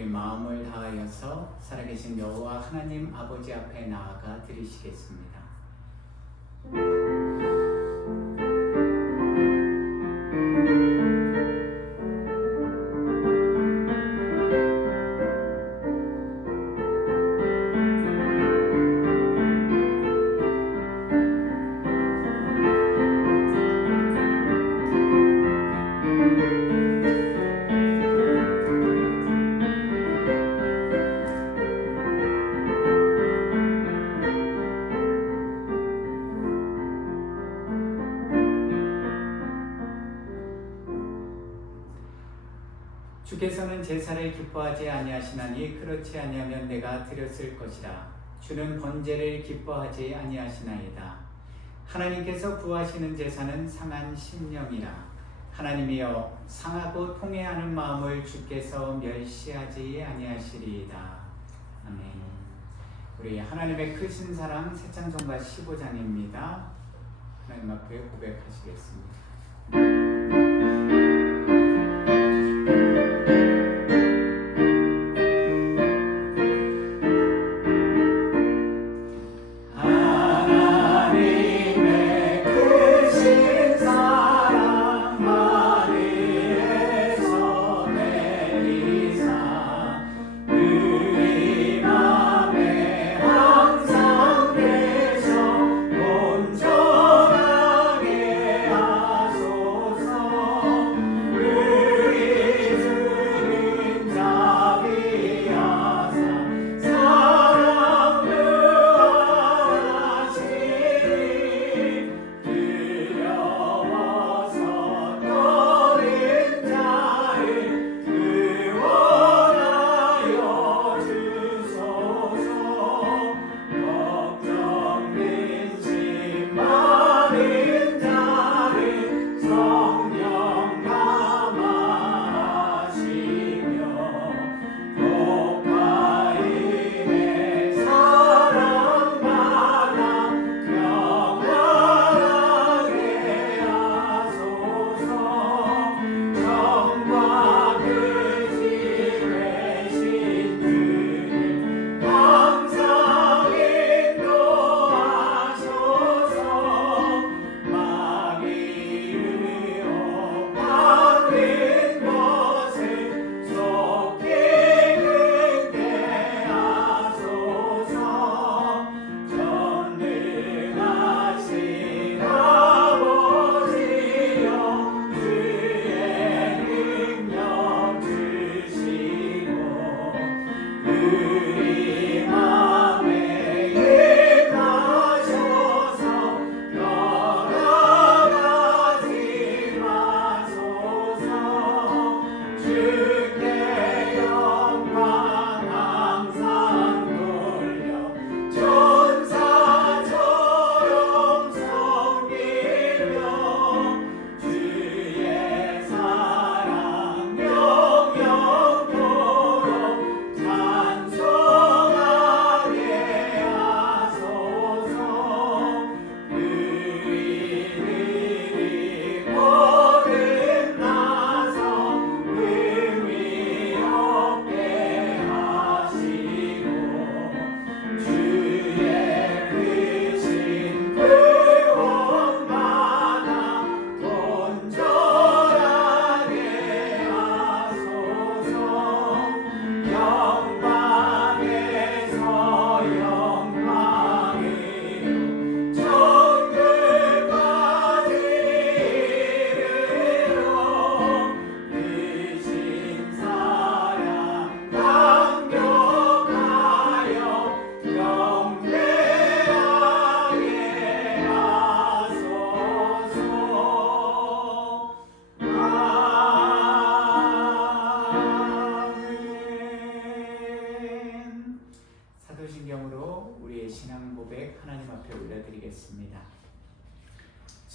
우리 마음을 다하여서 살아계신 여호와 하나님 아버지 앞에 나아가 드리시겠습니다. 주께서는 제사를 기뻐하지 아니하시나니 그렇지 아니하면 내가 드렸을 것이라. 주는 번제를 기뻐하지 아니하시나이다. 하나님께서 구하시는 제사는 상한 심령이라. 하나님이여 상하고 통회하는 마음을 주께서 멸시하지 아니하시리이다. 아멘. 우리 하나님의 크신 사랑 새 찬송가 15장입니다. 하나님 앞에 고백하시겠습니다.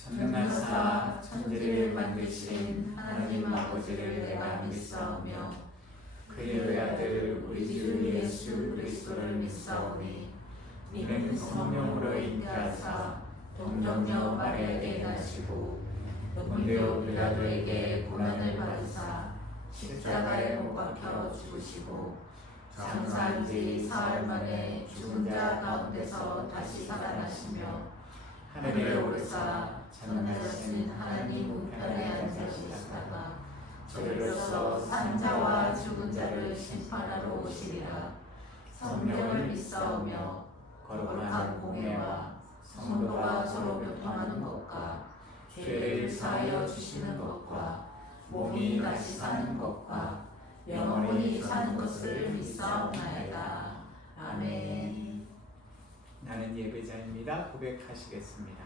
전능하사 천지를 만드신 하나님 아버지를 내가 믿사오며 그의 외아들 우리 주 예수 그리스도를 믿사오니 이는 성령으로 잉태하사 동정녀 마리아에게 나시고 본디오 빌라도에게 고난을 받으사 십자가에 못 박혀 죽으시고 장사한 지 사흘 만에 죽은 자 가운데서 다시 살아나시며 하늘에 오르사 전능하신 하나님 우편에 앉으시다가 저희로서 산 자와 죽은 자를 심판하러 오시리라. 성령을 믿사오며 거룩한 공예와 성도가 서로 교통하는 것과 죄를 사하여 주시는 것과 몸이 다시 사는 것과 영원히 사는 것을 믿사옵나이다. 아멘. 나는 예배자입니다. 고백하시겠습니다.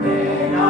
내가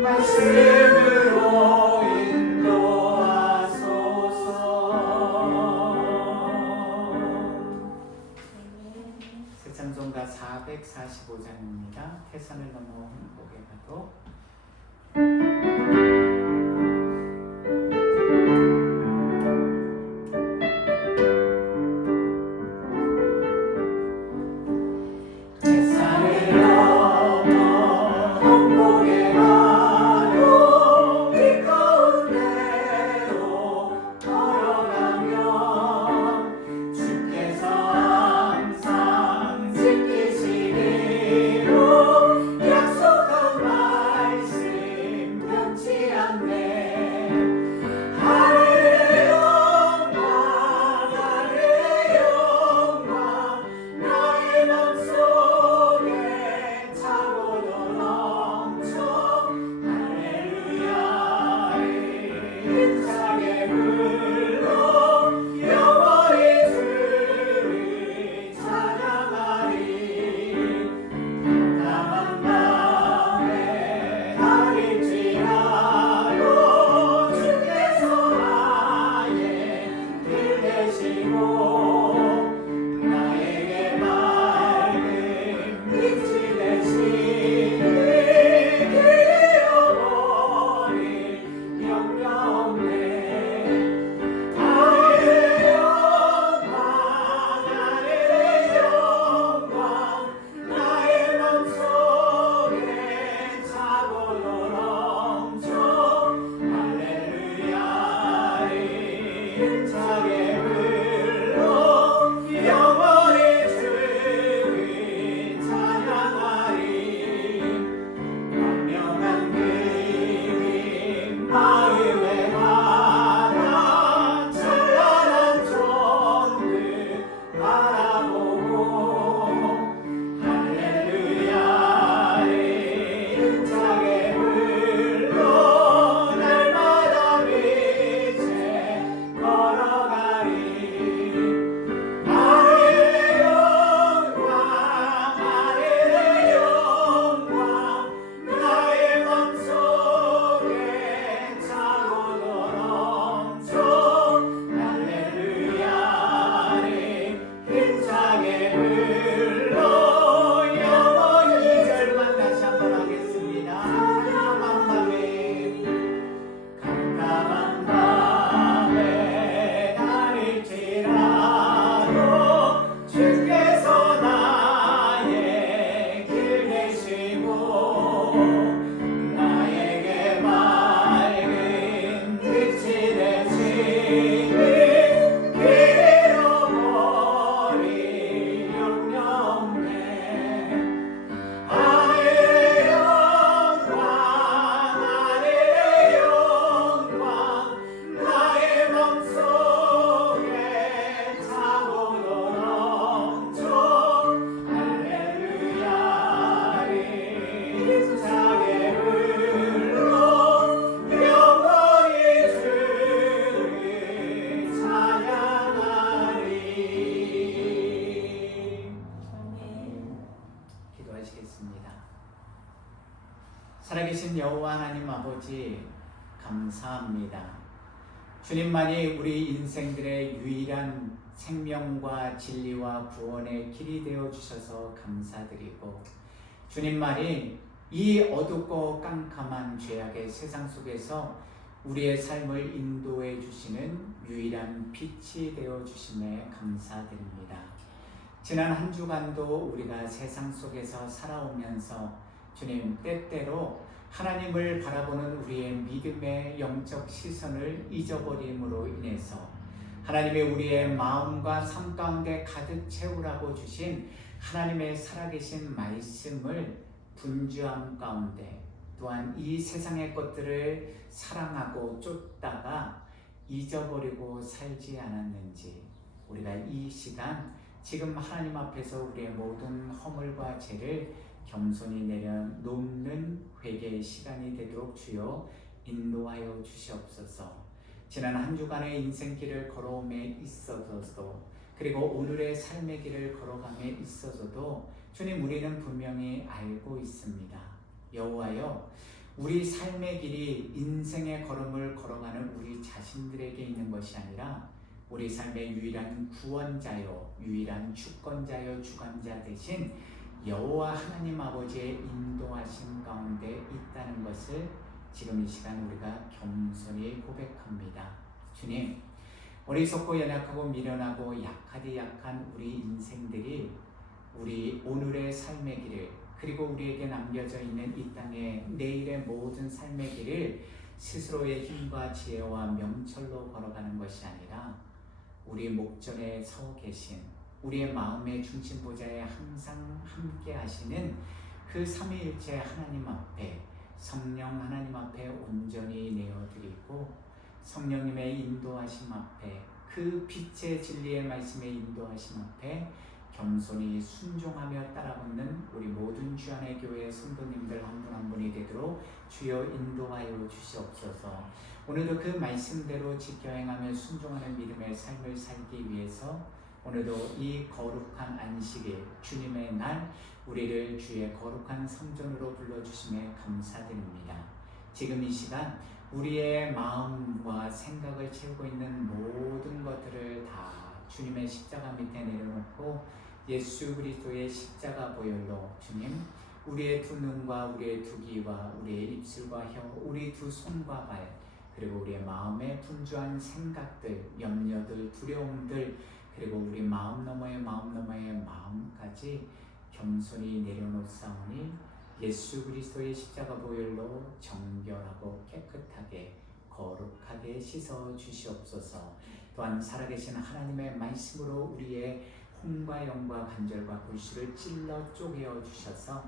말씀으로 인도하소서. 새창송가 445장입니다. 태산을 넘어 행복에 가도. 살아계신 여호와 하나님 아버지 감사합니다. 주님만이 우리 인생들의 유일한 생명과 진리와 구원의 길이 되어 주셔서 감사드리고, 주님만이 이 어둡고 깜깜한 죄악의 세상 속에서 우리의 삶을 인도해 주시는 유일한 빛이 되어 주심에 감사드립니다. 지난 한 주간도 우리가 세상 속에서 살아오면서 주님, 때때로 하나님을 바라보는 우리의 믿음의 영적 시선을 잊어버림으로 인해서 하나님의 우리의 마음과 삶 가운데 가득 채우라고 주신 하나님의 살아계신 말씀을 분주함 가운데, 또한 이 세상의 것들을 사랑하고 쫓다가 잊어버리고 살지 않았는지, 우리가 이 시간 지금 하나님 앞에서 우리의 모든 허물과 죄를 겸손히 내려놓는 회개의 시간이 되도록 주여 인도하여 주시옵소서. 지난 한 주간의 인생길을 걸어옴에 있어서도, 그리고 오늘의 삶의 길을 걸어감에 있어서도 주님, 우리는 분명히 알고 있습니다. 여호와여, 우리 삶의 길이 인생의 걸음을 걸어가는 우리 자신들에게 있는 것이 아니라 우리 삶의 유일한 구원자요, 유일한 주권자요, 주관자 대신 여호와 하나님 아버지의 인도하심 가운데 있다는 것을 지금 이 시간 우리가 겸손히 고백합니다. 주님, 어리석고 연약하고 미련하고 약하디 약한 우리 인생들이 우리 오늘의 삶의 길을, 그리고 우리에게 남겨져 있는 이 땅의 내일의 모든 삶의 길을 스스로의 힘과 지혜와 명철로 걸어가는 것이 아니라 우리 목전에 서 계신 우리의 마음의 중심 보좌에 항상 함께 하시는 그 삼위일체 하나님 앞에, 성령 하나님 앞에 온전히 내어드리고 성령님의 인도하심 앞에, 그 빛의 진리의 말씀의 인도하심 앞에 겸손히 순종하며 따라붙는 우리 모든 주안의 교회 성도님들 한 분 한 분이 되도록 주여 인도하여 주시옵소서. 오늘도 그 말씀대로 지켜 행하며 순종하는 믿음의 삶을 살기 위해서 오늘도 이 거룩한 안식일, 주님의 날, 우리를 주의 거룩한 성전으로 불러주심에 감사드립니다. 지금 이 시간 우리의 마음과 생각을 채우고 있는 모든 것들을 다 주님의 십자가 밑에 내려놓고 예수 그리스도의 십자가 보혈로 주님, 우리의 두 눈과 우리의 두 귀와 우리의 입술과 혀, 우리 두 손과 발, 그리고 우리의 마음에 분주한 생각들, 염려들, 두려움들, 그리고 우리 마음 너머의 마음까지 겸손히 내려놓사오니 예수 그리스도의 십자가 보혈로 정결하고 깨끗하게 거룩하게 씻어 주시옵소서. 또한 살아계신 하나님의 말씀으로 우리의 혼과 영과 관절과 골수를 찔러 쪼개어 주셔서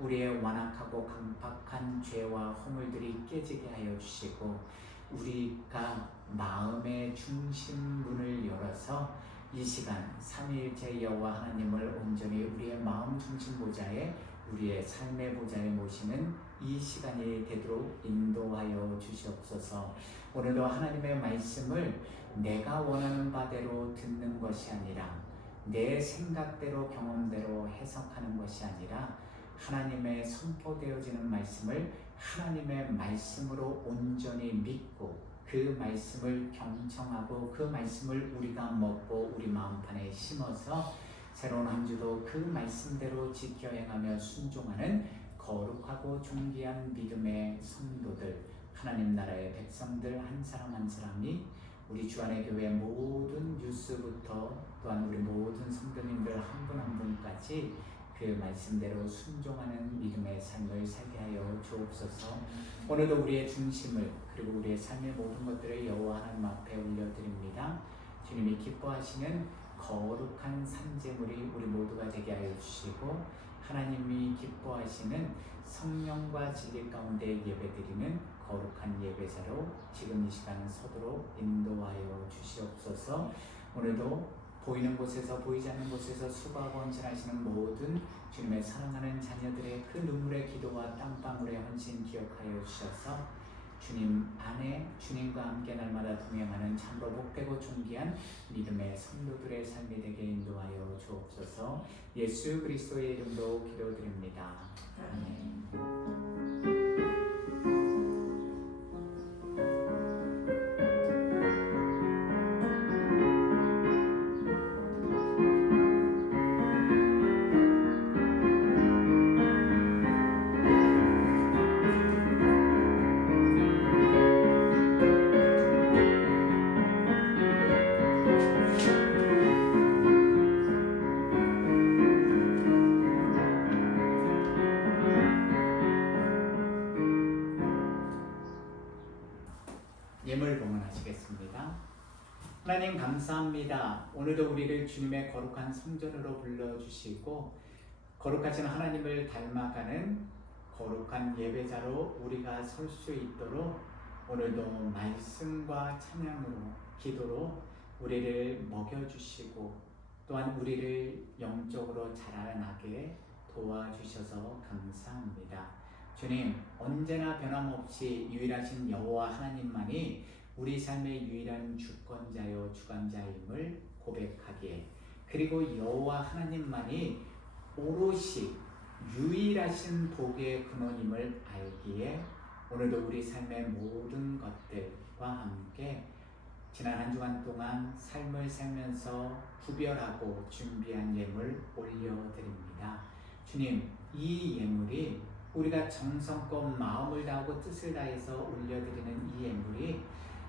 우리의 완악하고 강팍한 죄와 허물들이 깨지게 하여 주시고 우리가 마음의 중심 문을 열어서 이 시간 삼위일체 여호와 하나님을 온전히 우리의 마음 중심 보좌에, 우리의 삶의 보좌에 모시는 이 시간이 되도록 인도하여 주시옵소서. 오늘도 하나님의 말씀을 내가 원하는 바대로 듣는 것이 아니라 내 생각대로 경험대로 해석하는 것이 아니라 하나님의 선포되어지는 말씀을 하나님의 말씀으로 온전히 믿고 그 말씀을 경청하고 그 말씀을 우리가 먹고 우리 마음판에 심어서 새로운 한 주도 그 말씀대로 지켜 행하며 순종하는 거룩하고 존귀한 믿음의 성도들, 하나님 나라의 백성들 한 사람 한 사람이 우리 주안의 교회 모든 뉴스부터 또한 우리 모든 성도님들 한 분 한 분까지 그 말씀대로 순종하는 믿음의 삶을 살게 하여 주옵소서. 오늘도 우리의 중심을 그리고 우리의 삶의 모든 것들을 여호와 하나님 앞에 올려드립니다. 주님이 기뻐하시는 거룩한 산제물이 우리 모두가 되게 하여 주시고 하나님이 기뻐하시는 성령과 진리 가운데 예배드리는 거룩한 예배자로 지금 이 시간 서도록 인도하여 주시옵소서. 오늘도 보이는 곳에서 보이지 않는 곳에서 수고하고 헌신하시는 모든 주님의 사랑하는 자녀들의 그 눈물의 기도와 땀방울의 헌신 기억하여 주셔서 주님 안에 주님과 함께 날마다 동행하는 참으로 복되고 존귀한 믿음의 성도들의 삶이 되게 인도하여 주옵소서. 예수 그리스도의 이름으로 기도드립니다. 아멘. 예물 봉헌하시겠습니다. 하나님 감사합니다. 오늘도 우리를 주님의 거룩한 성전으로 불러주시고 거룩하신 하나님을 닮아가는 거룩한 예배자로 우리가 설 수 있도록 오늘도 말씀과 찬양으로 기도로 우리를 먹여주시고 또한 우리를 영적으로 자라나게 도와주셔서 감사합니다. 주님, 언제나 변함없이 유일하신 여호와 하나님만이 우리 삶의 유일한 주권자요 주관자임을 고백하기에, 그리고 여호와 하나님만이 오롯이 유일하신 복의 근원임을 알기에 오늘도 우리 삶의 모든 것들과 함께 지난 한 주간 동안 삶을 살면서 구별하고 준비한 예물 올려드립니다. 주님, 이 예물이 우리가 정성껏 마음을 다하고 뜻을 다해서 올려드리는 이 예물이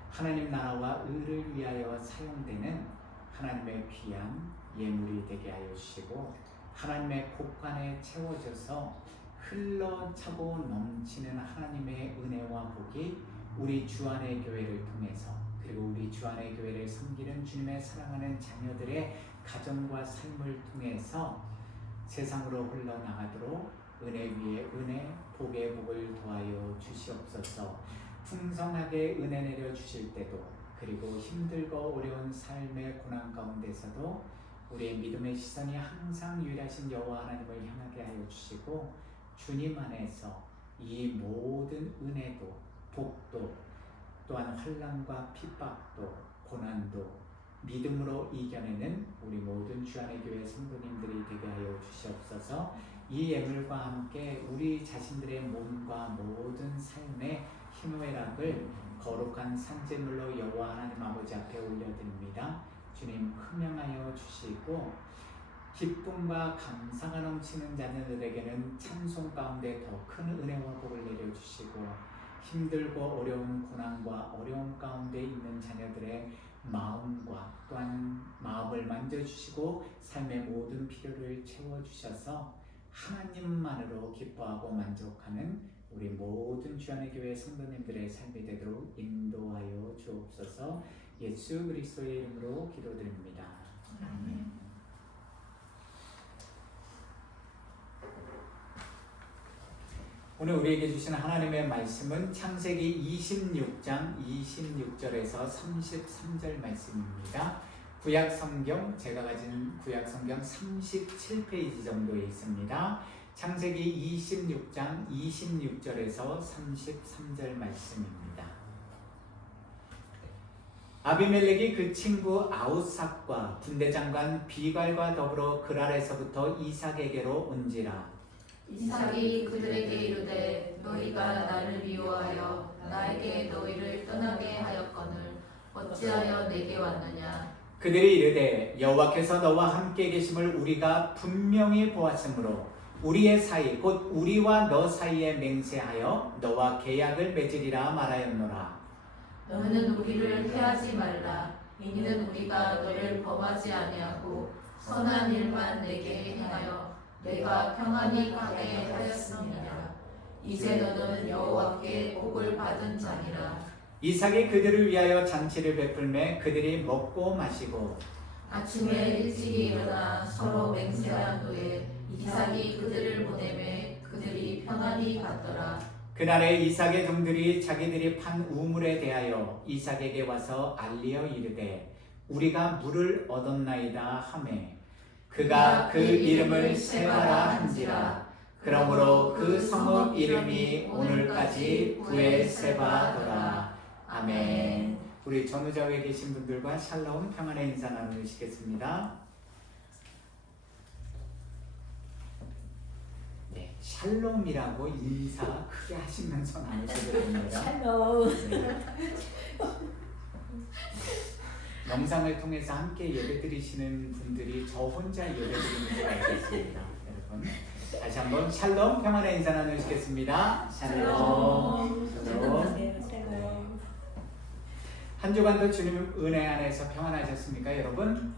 하나님 나라와 의를 위하여 사용되는 하나님의 귀한 예물이 되게 하여 주시고 하나님의 곳간에 채워져서 흘러차고 넘치는 하나님의 은혜와 복이 우리 주안의 교회를 통해서 그리고 우리 주안의 교회를 섬기는 주님의 사랑하는 자녀들의 가정과 삶을 통해서 세상으로 흘러나가도록 은혜 위에 은혜, 복의 복을 더하여 주시옵소서. 풍성하게 은혜 내려 주실 때도 그리고 힘들고 어려운 삶의 고난 가운데서도 우리의 믿음의 시선이 항상 유일하신 여호와 하나님을 향하게 하여 주시고 주님 안에서 이 모든 은혜도 복도 또한 환난과 핍박도 고난도 믿음으로 이겨내는 우리 모든 주안의 교회 성도님들이 되게 하여 주시옵소서. 이 예물과 함께 우리 자신들의 몸과 모든 삶의 희노애락을 거룩한 산제물로 여호와 하나님 아버지 앞에 올려드립니다. 주님 흠양하여 주시고 기쁨과 감사가 넘치는 자녀들에게는 찬송 가운데 더 큰 은혜와 복을 내려주시고 힘들고 어려운 고난과 어려움 가운데 있는 자녀들의 마음과 또한 마음을 만져주시고 삶의 모든 필요를 채워주셔서 하나님만으로 기뻐하고 만족하는 우리 모든 주안의 교회 성도님들의 삶이 되도록 인도하여 주옵소서. 예수 그리스도의 이름으로 기도드립니다. 아멘. 오늘 우리에게 주신 하나님의 말씀은 창세기 26장 26절에서 33절 말씀입니다. 구약성경, 제가 가진 구약성경 37페이지 정도에 있습니다. 창세기 26장 26절에서 33절 말씀입니다. 아비멜렉이 그 친구 아우삭과 군대장관 비갈과 더불어 그랄에서부터 이삭에게로 온지라. 이삭이 그들에게 이르되 너희가 나를 미워하여 나에게 너희를 떠나게 하였거늘 어찌하여 내게 왔느냐. 그들이 이르되 여호와께서 너와 함께 계심을 우리가 분명히 보았으므로 우리의 사이 곧 우리와 너 사이에 맹세하여 너와 계약을 맺으리라 말하였노라. 너는 우리를 해하지 말라. 이는 우리가 너를 범하지 아니하고 선한 일만 내게 행하여 내가 평안히 가게 하였음이니라. 이제 너는 여호와께 복을 받은 자니라. 이삭이 그들을 위하여 잔치를 베풀매 그들이 먹고 마시고 아침에 일찍이 일어나 서로 맹세한 후에 이삭이 그들을 보내매 그들이 평안히 갔더라. 그날에 이삭의 종들이 자기들이 판 우물에 대하여 이삭에게 와서 알리어 이르되 우리가 물을 얻었나이다 하매 그가 그 이름을 세바라 한지라. 그러므로 그 성읍 이름이 오늘까지 부엘세바더라. 아멘. 우리 전우자에 계신 분들과 샬롬 평안의 인사 나누시겠습니다. 네, 샬롬이라고 인사 크게 하시면서 나누셔도 됩니다. 샬롬. 네. 영상을 통해서 함께 예배드리시는 분들이 저 혼자 예배드리는 줄 알겠습니다. 여러분 다시 한번 샬롬 평안의 인사 나누시겠습니다. 샬롬. 샬롬. 한 주간도 주님 은혜 안에서 평안하셨습니까, 여러분?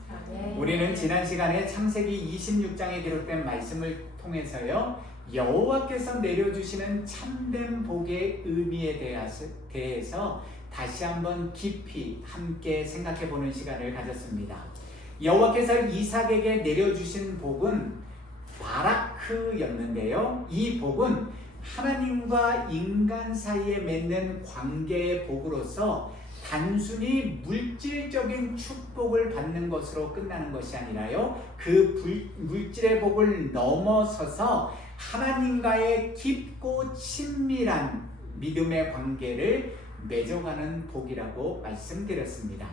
우리는 지난 시간에 창세기 26장에 기록된 말씀을 통해서요 여호와께서 내려주시는 참된 복의 의미에 대해서 다시 한번 깊이 함께 생각해보는 시간을 가졌습니다. 여호와께서 이삭에게 내려주신 복은 바라크였는데요, 이 복은 하나님과 인간 사이에 맺는 관계의 복으로서 단순히 물질적인 축복을 받는 것으로 끝나는 것이 아니라요, 그 물질의 복을 넘어서서 하나님과의 깊고 친밀한 믿음의 관계를 맺어가는 복이라고 말씀드렸습니다.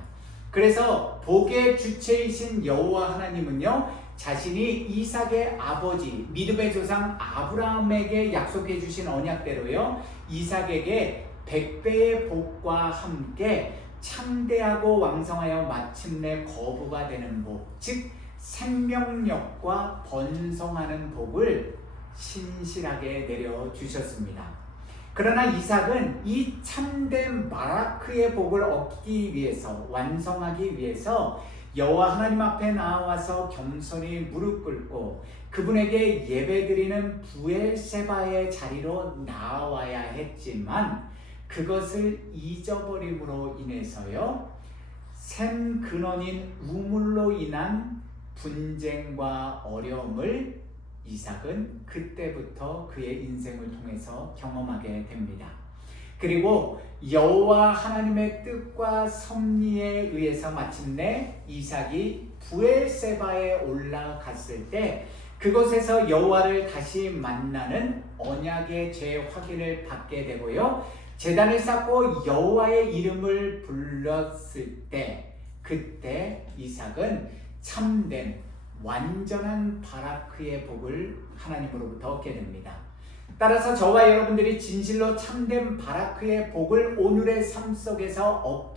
그래서 복의 주체이신 여호와 하나님은요 자신이 이삭의 아버지 믿음의 조상 아브라함에게 약속해 주신 언약대로요, 이삭에게 100배의 복과 함께 창대하고 왕성하여 마침내 거부가 되는 복, 즉 생명력과 번성하는 복을 신실하게 내려주셨습니다. 그러나 이삭은 이 참된 바라크의 복을 얻기 위해서, 완성하기 위해서 여호와 하나님 앞에 나와서 겸손히 무릎 꿇고 그분에게 예배드리는 부엘세바의 자리로 나와야 했지만 그것을 잊어버림으로 인해서요, 샘 근원인 우물로 인한 분쟁과 어려움을 이삭은 그때부터 그의 인생을 통해서 경험하게 됩니다. 그리고 여호와 하나님의 뜻과 섭리에 의해서 마침내 이삭이 부엘세바에 올라갔을 때 그곳에서 여호와를 다시 만나는 언약의 재확인을 받게 되고요, 제단을 쌓고 여호와의 이름을 불렀을 때 그때 이삭은 참된 완전한 바라크의 복을 하나님으로부터 얻게 됩니다. 따라서 저와 여러분들이 진실로 참된 바라크의 복을 오늘의 삶 속에서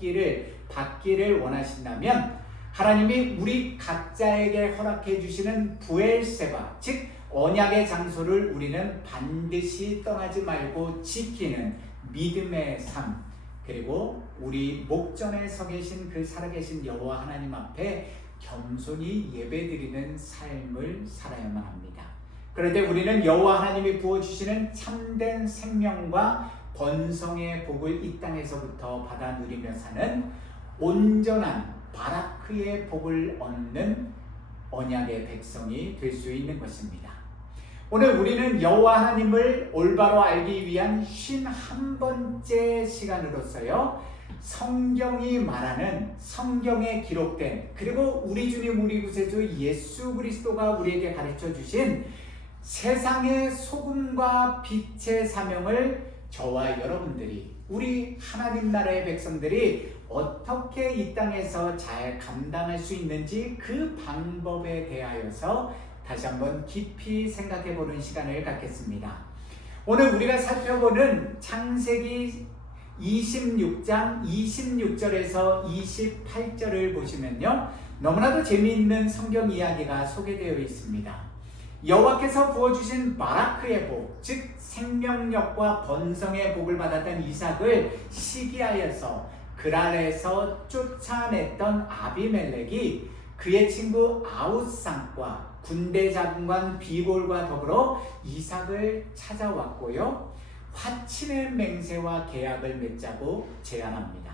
받기를 원하신다면 하나님이 우리 각자에게 허락해 주시는 부엘세바, 즉 언약의 장소를 우리는 반드시 떠나지 말고 지키는 믿음의 삶, 그리고 우리 목전에 서 계신 그 살아계신 여호와 하나님 앞에 겸손히 예배드리는 삶을 살아야만 합니다. 그럴 때 우리는 여호와 하나님이 부어주시는 참된 생명과 번성의 복을 이 땅에서부터 받아 누리며 사는 온전한 바라크의 복을 얻는 언약의 백성이 될 수 있는 것입니다. 오늘 우리는 여호와 하나님을 올바로 알기 위한 51번째 시간으로서요, 성경이 말하는, 성경에 기록된, 그리고 우리 주님 우리 구세주 예수 그리스도가 우리에게 가르쳐 주신 세상의 소금과 빛의 사명을 저와 여러분들이, 우리 하나님 나라의 백성들이 어떻게 이 땅에서 잘 감당할 수 있는지 그 방법에 대하여서 다시 한번 깊이 생각해 보는 시간을 갖겠습니다. 오늘 우리가 살펴보는 창세기 26장 26절에서 28절을 보시면요, 너무나도 재미있는 성경 이야기가 소개되어 있습니다. 여호와께서 부어주신 바라크의 복, 즉 생명력과 번성의 복을 받았던 이삭을 시기하여서 그랄에서 쫓아냈던 아비멜렉이 그의 친구 아웃상과 군대 장관 비골과 더불어 이삭을 찾아왔고요, 화친의 맹세와 계약을 맺자고 제안합니다.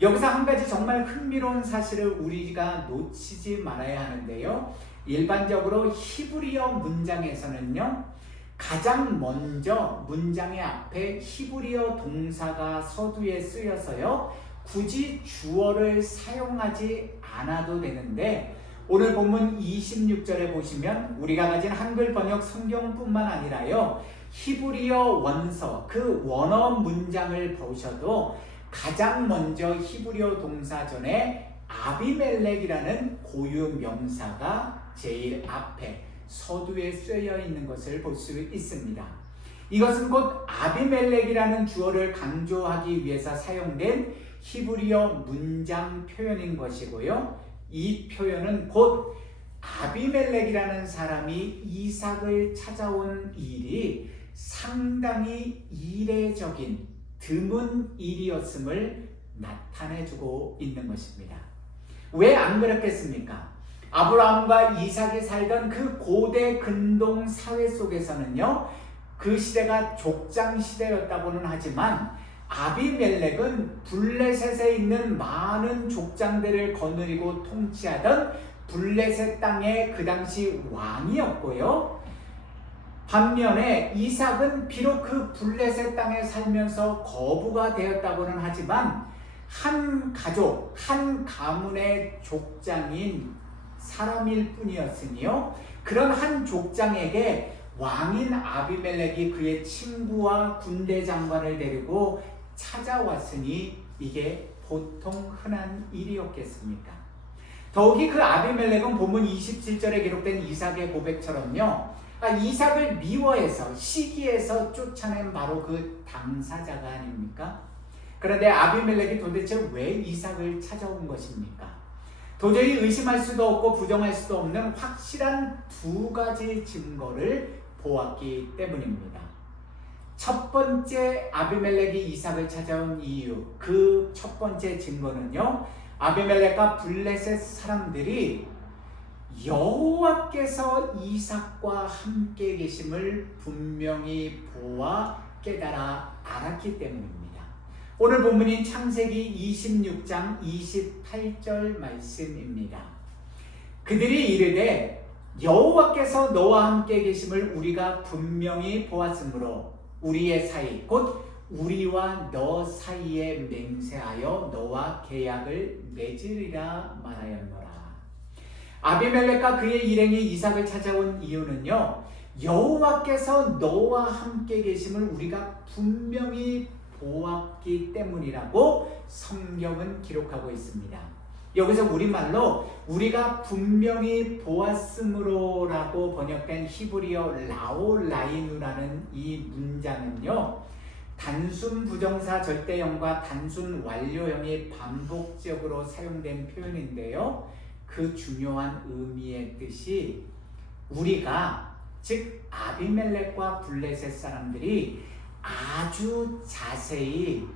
여기서 한 가지 정말 흥미로운 사실을 우리가 놓치지 말아야 하는데요, 일반적으로 히브리어 문장에서는요, 가장 먼저 문장의 앞에 히브리어 동사가 서두에 쓰여서요, 굳이 주어를 사용하지 않아도 되는데, 오늘 본문 26절에 보시면 우리가 가진 한글 번역 성경뿐만 아니라요, 히브리어 원서, 그 원어 문장을 보셔도 가장 먼저 히브리어 동사 전에 아비멜렉이라는 고유 명사가 제일 앞에 서두에 쓰여 있는 것을 볼 수 있습니다. 이것은 곧 아비멜렉이라는 주어를 강조하기 위해서 사용된 히브리어 문장 표현인 것이고요, 이 표현은 곧 아비멜렉이라는 사람이 이삭을 찾아온 일이 상당히 이례적인 드문 일이었음을 나타내주고 있는 것입니다. 왜 안 그렇겠습니까? 아브라함과 이삭이 살던 그 고대 근동 사회 속에서는요, 그 시대가 족장 시대였다고는 하지만 아비멜렉은 블레셋에 있는 많은 족장들을 거느리고 통치하던 블레셋 땅의 그 당시 왕이었고요, 반면에 이삭은 비록 그 블레셋 땅에 살면서 거부가 되었다고는 하지만 한 가족, 한 가문의 족장인 사람일 뿐이었으니요, 그런 한 족장에게 왕인 아비멜렉이 그의 친구와 군대 장관을 데리고 찾아왔으니 이게 보통 흔한 일이었겠습니까? 더욱이 그 아비멜렉은 본문 27절에 기록된 이삭의 고백처럼요, 이삭을 미워해서 시기해서 쫓아낸 바로 그 당사자가 아닙니까? 그런데 아비멜렉이 도대체 왜 이삭을 찾아온 것입니까? 도저히 의심할 수도 없고 부정할 수도 없는 확실한 두 가지 증거를 보았기 때문입니다. 첫 번째, 아비멜렉이 이삭을 찾아온 이유, 그 첫 번째 증거는요, 아비멜렉과 블레셋 사람들이 여호와께서 이삭과 함께 계심을 분명히 보아 깨달아 알았기 때문입니다. 오늘 본문인 창세기 26장 28절 말씀입니다. 그들이 이르되 여호와께서 너와 함께 계심을 우리가 분명히 보았으므로 우리의 사이 곧 우리와 너 사이에 맹세하여 너와 계약을 맺으리라 말하였노라. 아비멜렉과 그의 일행이 이삭을 찾아온 이유는요, 여호와께서 너와 함께 계심을 우리가 분명히 보았기 때문이라고 성경은 기록하고 있습니다. 여기서 우리말로 우리가 분명히 보았으므로라고 번역된 히브리어 라오라이누라는 이 문장은요, 단순 부정사 절대형과 단순 완료형이 반복적으로 사용된 표현인데요, 그 중요한 의미의 뜻이 우리가, 즉 아비멜렉과 블레셋 사람들이 아주 자세히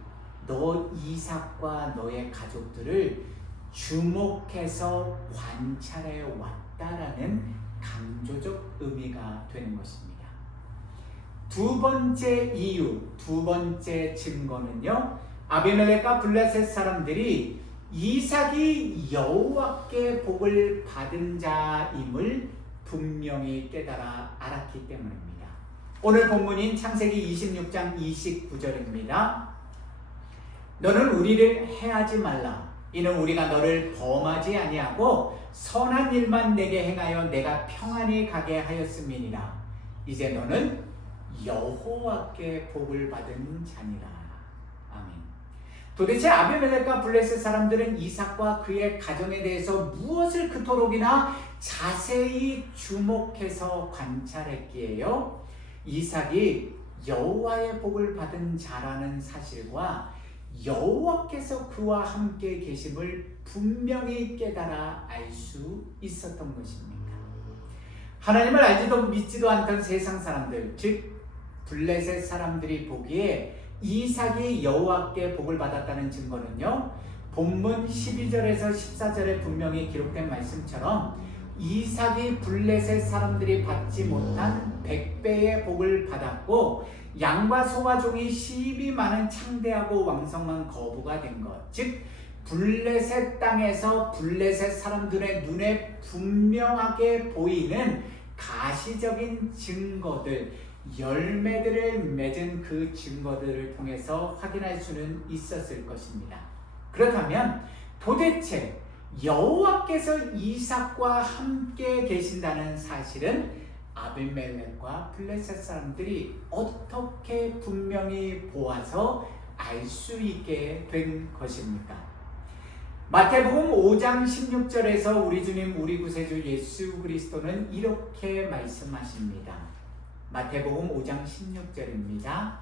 너 이삭과 너의 가족들을 주목해서 관찰해 왔다라는 강조적 의미가 되는 것입니다. 두 번째 이유, 두 번째 증거는요, 아비멜렉과 블레셋 사람들이 이삭이 여호와께 복을 받은 자임을 분명히 깨달아 알았기 때문입니다. 오늘 본문인 창세기 26장 29절입니다. 너는 우리를 해하지 말라. 이는 우리가 너를 범하지 아니하고 선한 일만 내게 행하여 내가 평안히 가게 하였음이니라. 이제 너는 여호와께 복을 받은 자니라. 아멘. 도대체 아비멜렉과 블레셋 사람들은 이삭과 그의 가정에 대해서 무엇을 그토록이나 자세히 주목해서 관찰했기에요? 이삭이 여호와의 복을 받은 자라는 사실과 여호와께서 그와 함께 계심을 분명히 깨달아 알 수 있었던 것입니다. 하나님을 알지도 믿지도 않던 세상 사람들, 즉 블레셋 사람들이 보기에 이삭이 여호와께 복을 받았다는 증거는요, 본문 12절에서 14절에 분명히 기록된 말씀처럼 이삭이 블레셋 사람들이 받지 못한 100배의 복을 받았고 양과 소와 종이 시입이 많은 창대하고 왕성한 거부가 된 것, 즉 블레셋 땅에서 블레셋 사람들의 눈에 분명하게 보이는 가시적인 증거들, 열매들을 맺은 그 증거들을 통해서 확인할 수는 있었을 것입니다. 그렇다면 도대체 여호와께서 이삭과 함께 계신다는 사실은 아비멜렉과 블레셋 사람들이 어떻게 분명히 보아서 알 수 있게 된 것입니까? 마태복음 5장 16절에서 우리 주님 우리 구세주 예수 그리스도는 이렇게 말씀하십니다. 마태복음 5장 16절입니다.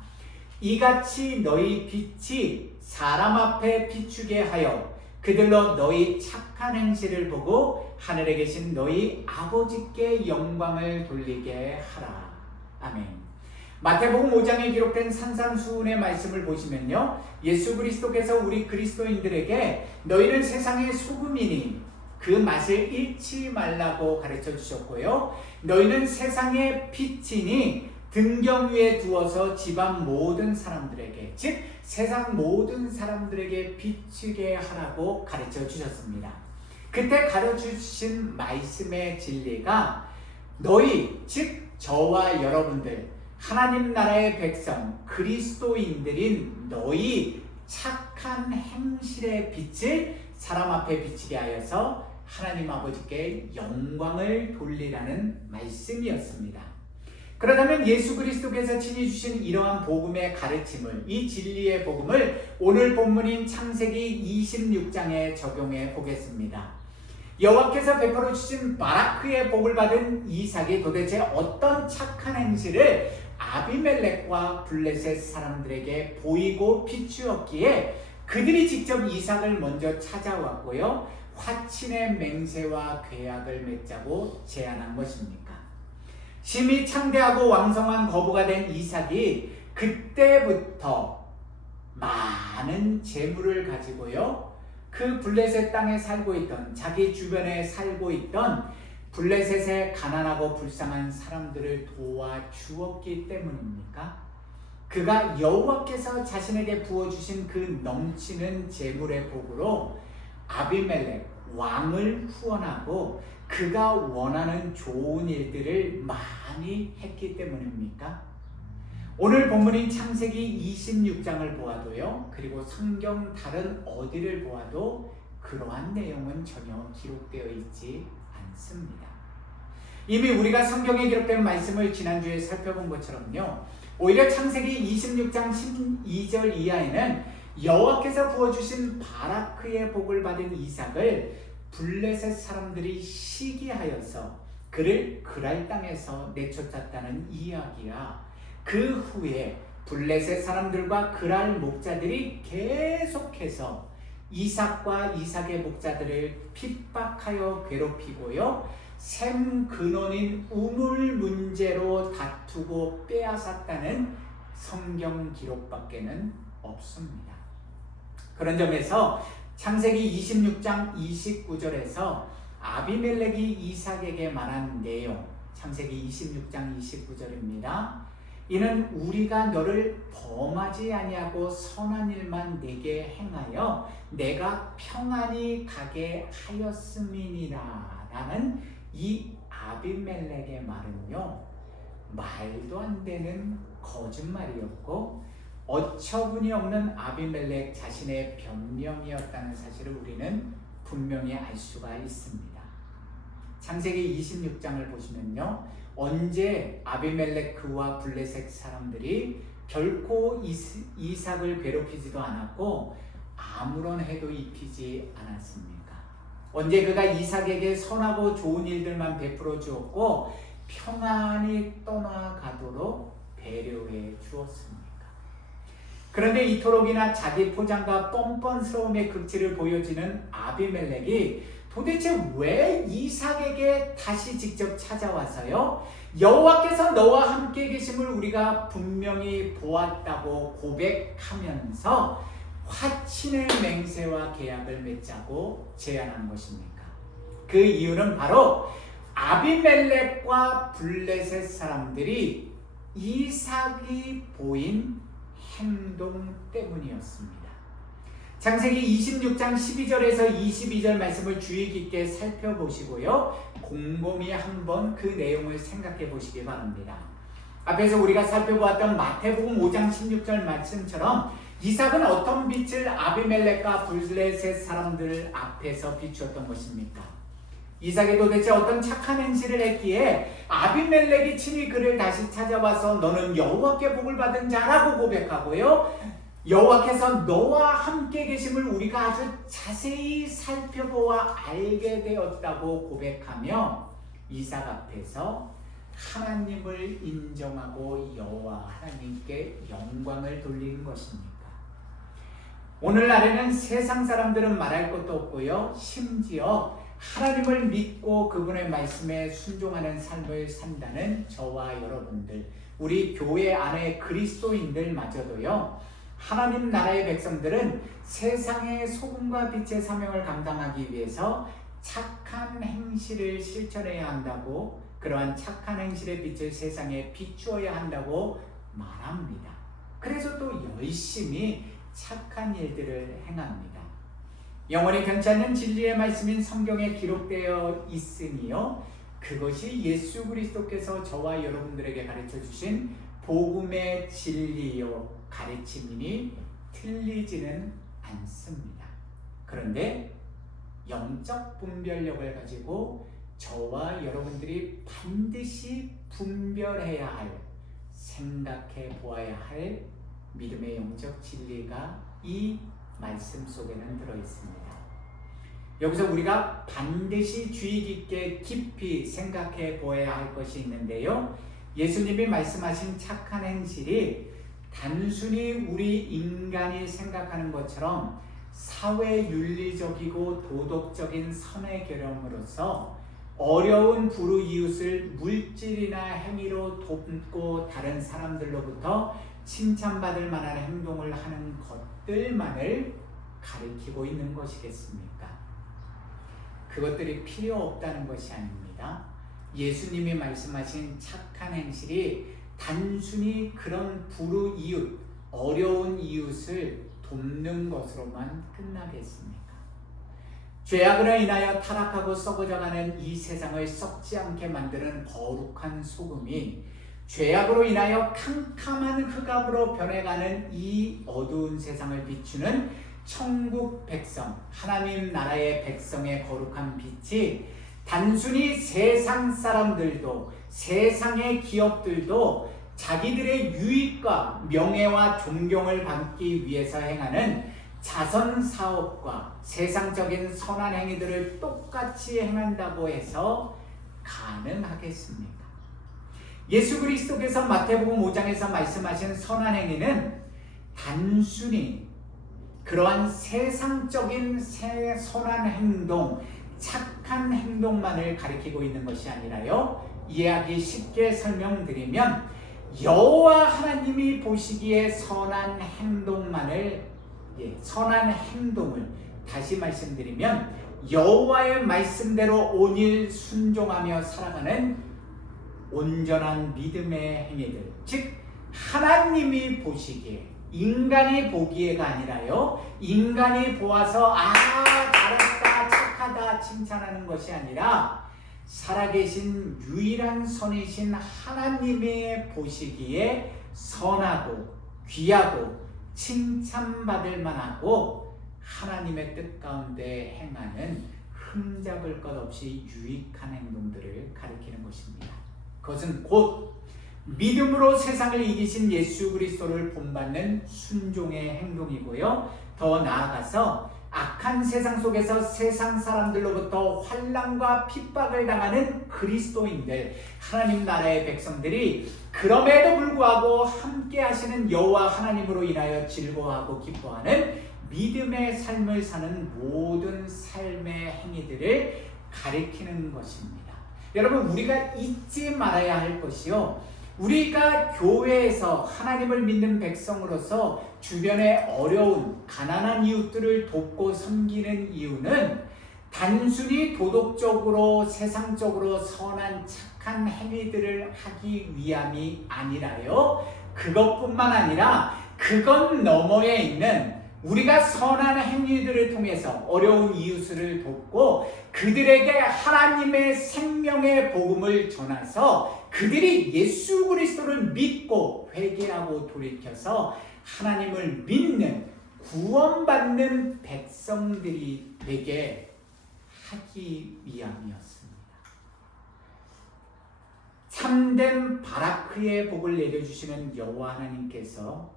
이같이 너희 빛이 사람 앞에 비추게 하여 그들로 너희 착한 행실을 보고 하늘에 계신 너희 아버지께 영광을 돌리게 하라. 아멘. 마태복음 5장에 기록된 산상수훈의 말씀을 보시면요, 예수 그리스도께서 우리 그리스도인들에게 너희는 세상의 소금이니 그 맛을 잃지 말라고 가르쳐 주셨고요, 너희는 세상의 빛이니 등경 위에 두어서 집안 모든 사람들에게, 즉 세상 모든 사람들에게 비추게 하라고 가르쳐 주셨습니다. 그때 가르쳐 주신 말씀의 진리가 너희, 즉 저와 여러분들, 하나님 나라의 백성, 그리스도인들인 너희 착한 행실의 빛을 사람 앞에 비치게 하여서 하나님 아버지께 영광을 돌리라는 말씀이었습니다. 그렇다면 예수 그리스도께서 친히 주신 이러한 복음의 가르침을, 이 진리의 복음을 오늘 본문인 창세기 26장에 적용해 보겠습니다. 여호와께서 베풀어 주신 바라크의 복을 받은 이삭이 도대체 어떤 착한 행실을 아비멜렉과 블레셋 사람들에게 보이고 비추었기에 그들이 직접 이삭을 먼저 찾아왔고요, 화친의 맹세와 계약을 맺자고 제안한 것입니까? 심히 창대하고 왕성한 거부가 된 이삭이 그때부터 많은 재물을 가지고요, 그 블레셋 땅에 살고 있던, 자기 주변에 살고 있던 블레셋의 가난하고 불쌍한 사람들을 도와주었기 때문입니까? 그가 여호와께서 자신에게 부어주신 그 넘치는 재물의 복으로 아비멜렉 왕을 후원하고 그가 원하는 좋은 일들을 많이 했기 때문입니까? 오늘 본문인 창세기 26장을 보아도요, 그리고 성경 다른 어디를 보아도 그러한 내용은 전혀 기록되어 있지 않습니다. 이미 우리가 성경에 기록된 말씀을 지난주에 살펴본 것처럼요, 오히려 창세기 26장 12절 이하에는 여호와께서 부어주신 바라크의 복을 받은 이삭을 블레셋 사람들이 시기하여서 그를 그랄 땅에서 내쫓았다는 이야기야, 그 후에 블레셋 사람들과 그랄 목자들이 계속해서 이삭과 이삭의 목자들을 핍박하여 괴롭히고요, 셈 근원인 우물 문제로 다투고 빼앗았다는 성경 기록밖에는 없습니다. 그런 점에서 창세기 26장 29절에서 아비멜렉이 이삭에게 말한 내용, 창세기 26장 29절입니다. 이는 우리가 너를 범하지 아니하고 선한 일만 내게 행하여 내가 평안히 가게 하였음이니라 라는 이 아비멜렉의 말은요, 말도 안 되는 거짓말이었고 어처구니 없는 아비멜렉 자신의 변명이었다는 사실을 우리는 분명히 알 수가 있습니다. 창세기 26장을 보시면요, 언제 아비멜렉 그와 블레셋 사람들이 결코 이삭을 괴롭히지도 않았고 아무런 해도 입히지 않았습니까? 언제 그가 이삭에게 선하고 좋은 일들만 베풀어 주었고 평안히 떠나가도록 배려해 주었습니까? 그런데 이토록이나 자기 포장과 뻔뻔스러움의 극치를 보여지는 아비멜렉이 도대체 왜 이삭에게 다시 직접 찾아와서요, 여호와께서 너와 함께 계심을 우리가 분명히 보았다고 고백하면서 화친의 맹세와 계약을 맺자고 제안한 것입니까? 그 이유는 바로 아비멜렉과 블레셋 사람들이 이삭이 보인 행동 때문이었습니다. 창세기 26장 12절에서 22절 말씀을 주의 깊게 살펴보시고요, 곰곰이 한번 그 내용을 생각해 보시기 바랍니다. 앞에서 우리가 살펴보았던 마태복음 5장 16절 말씀처럼 이삭은 어떤 빛을 아비멜렉과 블레셋 사람들 앞에서 비추었던 것입니까? 이삭이 도대체 어떤 착한 행실을 했기에 아비멜렉이 친히 그를 다시 찾아와서 너는 여호와께 복을 받은 자라고 고백하고요, 여호와께서 너와 함께 계심을 우리가 아주 자세히 살펴보아 알게 되었다고 고백하며 이삭 앞에서 하나님을 인정하고 여호와 하나님께 영광을 돌리는 것입니까? 오늘날에는 세상 사람들은 말할 것도 없고요, 심지어 하나님을 믿고 그분의 말씀에 순종하는 삶을 산다는 저와 여러분들, 우리 교회 안에 그리스도인들마저도요, 하나님 나라의 백성들은 세상의 소금과 빛의 사명을 감당하기 위해서 착한 행실을 실천해야 한다고, 그러한 착한 행실의 빛을 세상에 비추어야 한다고 말합니다. 그래서 또 열심히 착한 일들을 행합니다. 영원히 변치 않는 진리의 말씀인 성경에 기록되어 있으니요, 그것이 예수 그리스도께서 저와 여러분들에게 가르쳐 주신 복음의 진리요 가르침이니 틀리지는 않습니다. 그런데 영적 분별력을 가지고 저와 여러분들이 반드시 분별해야 할, 생각해 보아야 할 믿음의 영적 진리가 이 말씀 속에는 들어 있습니다. 여기서 우리가 반드시 주의 깊게 깊이 생각해 보아야 할 것이 있는데요. 예수님이 말씀하신 착한 행실이 단순히 우리 인간이 생각하는 것처럼 사회윤리적이고 도덕적인 선의 결함으로서 어려운 불우이웃을 물질이나 행위로 돕고 다른 사람들로부터 칭찬받을 만한 행동을 하는 것들만을 가리키고 있는 것이겠습니까? 그것들이 필요 없다는 것이 아닙니다. 예수님이 말씀하신 착한 행실이 단순히 그런 불우이웃, 어려운 이웃을 돕는 것으로만 끝나겠습니까? 죄악으로 인하여 타락하고 썩어져가는 이 세상을 썩지 않게 만드는 거룩한 소금이 죄악으로 인하여 캄캄한 흑암으로 변해가는 이 어두운 세상을 비추는 천국 백성, 하나님 나라의 백성의 거룩한 빛이 단순히 세상 사람들도, 세상의 기업들도 자기들의 유익과 명예와 존경을 받기 위해서 행하는 자선 사업과 세상적인 선한 행위들을 똑같이 행한다고 해서 가능하겠습니까? 예수 그리스도께서 마태복음 5장에서 말씀하신 선한 행위는 단순히 그러한 세상적인 선한 행동, 착한 행동만을 가리키고 있는 것이 아니라요, 이해하기 쉽게 설명드리면 여호와 하나님이 보시기에 선한 행동을 다시 말씀드리면 여호와의 말씀대로 온일 순종하며 살아가는 온전한 믿음의 행위들, 즉 하나님이 보시기에, 인간이 보기에가 아니라요, 인간이 보아서 잘했다, 착하다 칭찬하는 것이 아니라 살아계신 유일한 선이신 하나님의 보시기에 선하고 귀하고 칭찬받을 만하고 하나님의 뜻 가운데 행하는 흠잡을 것 없이 유익한 행동들을 가리키는 것입니다. 그것은 곧 믿음으로 세상을 이기신 예수 그리스도를 본받는 순종의 행동이고요. 더 나아가서 악한 세상 속에서 세상 사람들로부터 환난과 핍박을 당하는 그리스도인들, 하나님 나라의 백성들이 그럼에도 불구하고 함께 하시는 여호와 하나님으로 인하여 즐거워하고 기뻐하는 믿음의 삶을 사는 모든 삶의 행위들을 가리키는 것입니다. 여러분, 우리가 잊지 말아야 할 것이요, 우리가 교회에서 하나님을 믿는 백성으로서 주변의 어려운 가난한 이웃들을 돕고 섬기는 이유는 단순히 도덕적으로 세상적으로 선한 착한 행위들을 하기 위함이 아니라요, 그것뿐만 아니라 그것 너머에 있는 우리가 선한 행위들을 통해서 어려운 이웃을 돕고 그들에게 하나님의 생명의 복음을 전해서 그들이 예수 그리스도를 믿고 회개하고 돌이켜서 하나님을 믿는 구원받는 백성들이 되게 하기 위함이었습니다. 참된 바라크의 복을 내려주시는 여호와 하나님께서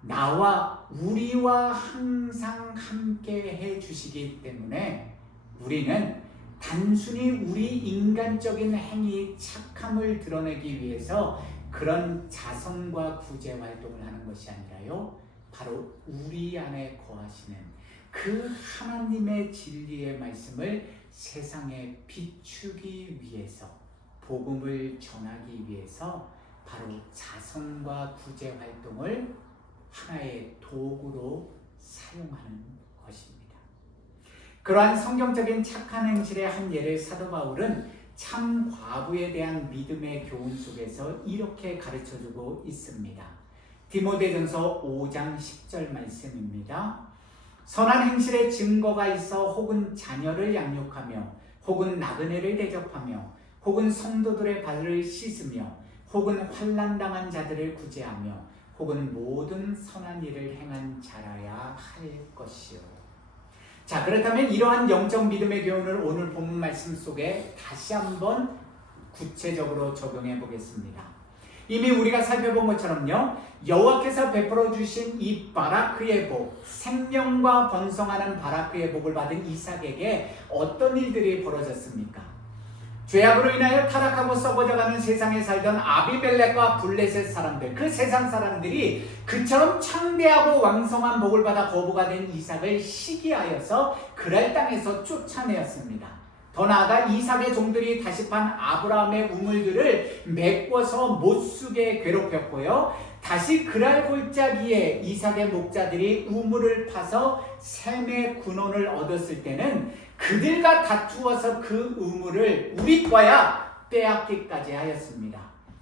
나와 우리와 항상 함께 해주시기 때문에 우리는 단순히 우리 인간적인 행위, 착함을 드러내기 위해서 그런 자성과 구제 활동을 하는 것이 아니라요, 바로 우리 안에 거하시는 그 하나님의 진리의 말씀을 세상에 비추기 위해서, 복음을 전하기 위해서 바로 자성과 구제 활동을 하나의 도구로 사용하는 것입니다. 그러한 성경적인 착한 행실의 한 예를 사도 바울은 참 과부에 대한 믿음의 교훈 속에서 이렇게 가르쳐주고 있습니다. 디모데전서 5장 10절 말씀입니다. 선한 행실의 증거가 있어 혹은 자녀를 양육하며 혹은 나그네를 대접하며 혹은 성도들의 발을 씻으며 혹은 환난당한 자들을 구제하며 혹은 모든 선한 일을 행한 자라야 할 것이요. 자, 그렇다면 이러한 영적 믿음의 교훈을 오늘 본문 말씀 속에 다시 한번 구체적으로 적용해 보겠습니다. 이미 우리가 살펴본 것처럼요, 여호와께서 베풀어 주신 이 바라크의 복, 생명과 번성하는 바라크의 복을 받은 이삭에게 어떤 일들이 벌어졌습니까? 죄악으로 인하여 타락하고 썩어져가는 세상에 살던 아비멜렉과 블레셋 사람들, 그 세상 사람들이 그처럼 창대하고 왕성한 복을 받아 거부가 된 이삭을 시기하여서 그랄 땅에서 쫓아내었습니다. 더 나아가 이삭의 종들이 다시 판 아브라함의 우물들을 메꿔서 못쓰게 괴롭혔고요, 다시 그랄 골짜기에 이삭의 목자들이 우물을 파서 샘의 근원을 얻었을 때는 그들과 다투어서 그 우물을 우리 거야 빼앗기까지 하였습니다.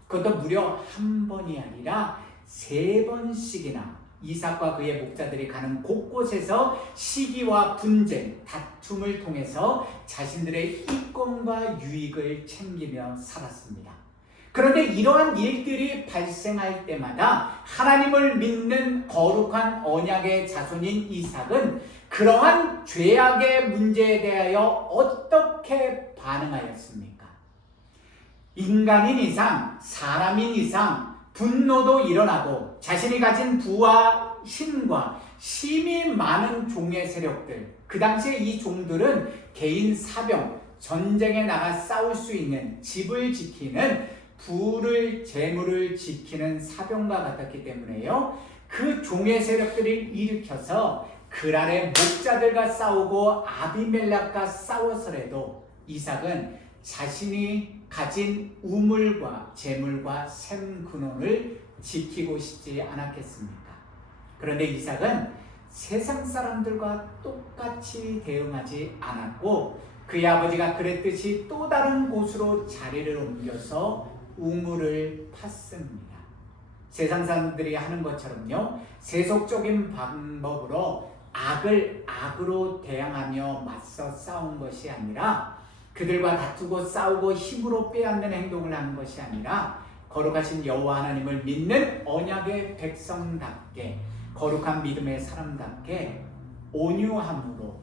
그것도 무려 한 번이 아니라 3번씩이나 이삭과 그의 목자들이 가는 곳곳에서 시기와 분쟁, 다툼을 통해서 자신들의 이권과 유익을 챙기며 살았습니다. 그런데 이러한 일들이 발생할 때마다 하나님을 믿는 거룩한 언약의 자손인 이삭은 그러한 죄악의 문제에 대하여 어떻게 반응하였습니까? 인간인 이상, 사람인 이상 분노도 일어나고 자신이 가진 부와 힘과 힘이 많은 종의 세력들, 그 당시에 이 종들은 개인 사병, 전쟁에 나가 싸울 수 있는, 집을 지키는, 부를, 재물을 지키는 사병과 같았기 때문에요, 그 종의 세력들을 일으켜서 그랄의 목자들과 싸우고 아비멜렉과 싸워서라도 이삭은 자신이 가진 우물과 재물과 샘 근원을 지키고 싶지 않았겠습니까? 그런데 이삭은 세상 사람들과 똑같이 대응하지 않았고 그의 아버지가 그랬듯이 또 다른 곳으로 자리를 옮겨서 우물을 팠습니다. 세상 사람들이 하는 것처럼요, 세속적인 방법으로 악을 악으로 대항하며 맞서 싸운 것이 아니라, 그들과 다투고 싸우고 힘으로 빼앗는 행동을 하는 것이 아니라 거룩하신 여호와 하나님을 믿는 언약의 백성답게, 거룩한 믿음의 사람답게 온유함으로,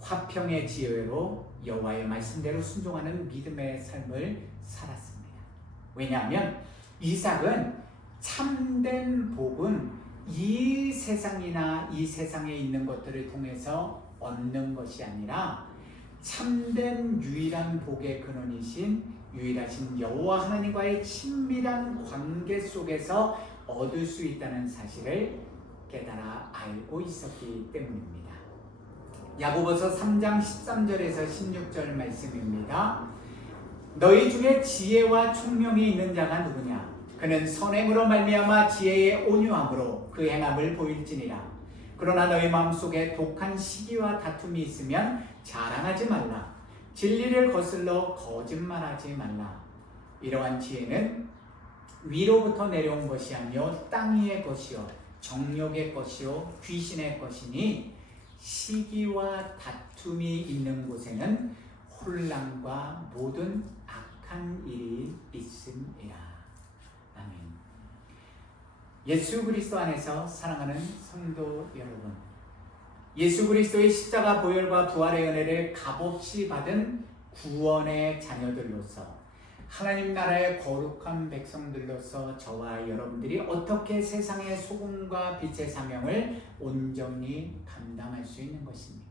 화평의 지혜로 여호와의 말씀대로 순종하는 믿음의 삶을 살았습니다. 왜냐하면 이삭은 참된 복은 이 세상이나 이 세상에 있는 것들을 통해서 얻는 것이 아니라 참된 유일한 복의 근원이신 유일하신 여호와 하나님과의 친밀한 관계 속에서 얻을 수 있다는 사실을 깨달아 알고 있었기 때문입니다. 야고보서 3장 13절에서 16절 말씀입니다. 너희 중에 지혜와 총명이 있는 자가 누구냐? 그는 선행으로 말미암아 지혜의 온유함으로 그 행함을 보일지니라. 그러나 너희 마음속에 독한 시기와 다툼이 있으면 자랑하지 말라. 진리를 거슬러 거짓말하지 말라. 이러한 지혜는 위로부터 내려온 것이 아니요 땅 위의 것이요 정욕의 것이요 귀신의 것이니 시기와 다툼이 있는 곳에는 혼란과 모든 악한 일이 있음이라. 아멘. 예수 그리스도 안에서 사랑하는 성도 여러분, 예수 그리스도의 십자가 보혈과 부활의 은혜를 값없이 받은 구원의 자녀들로서, 하나님 나라의 거룩한 백성들로서 저와 여러분들이 어떻게 세상의 소금과 빛의 사명을 온전히 감당할 수 있는 것입니까?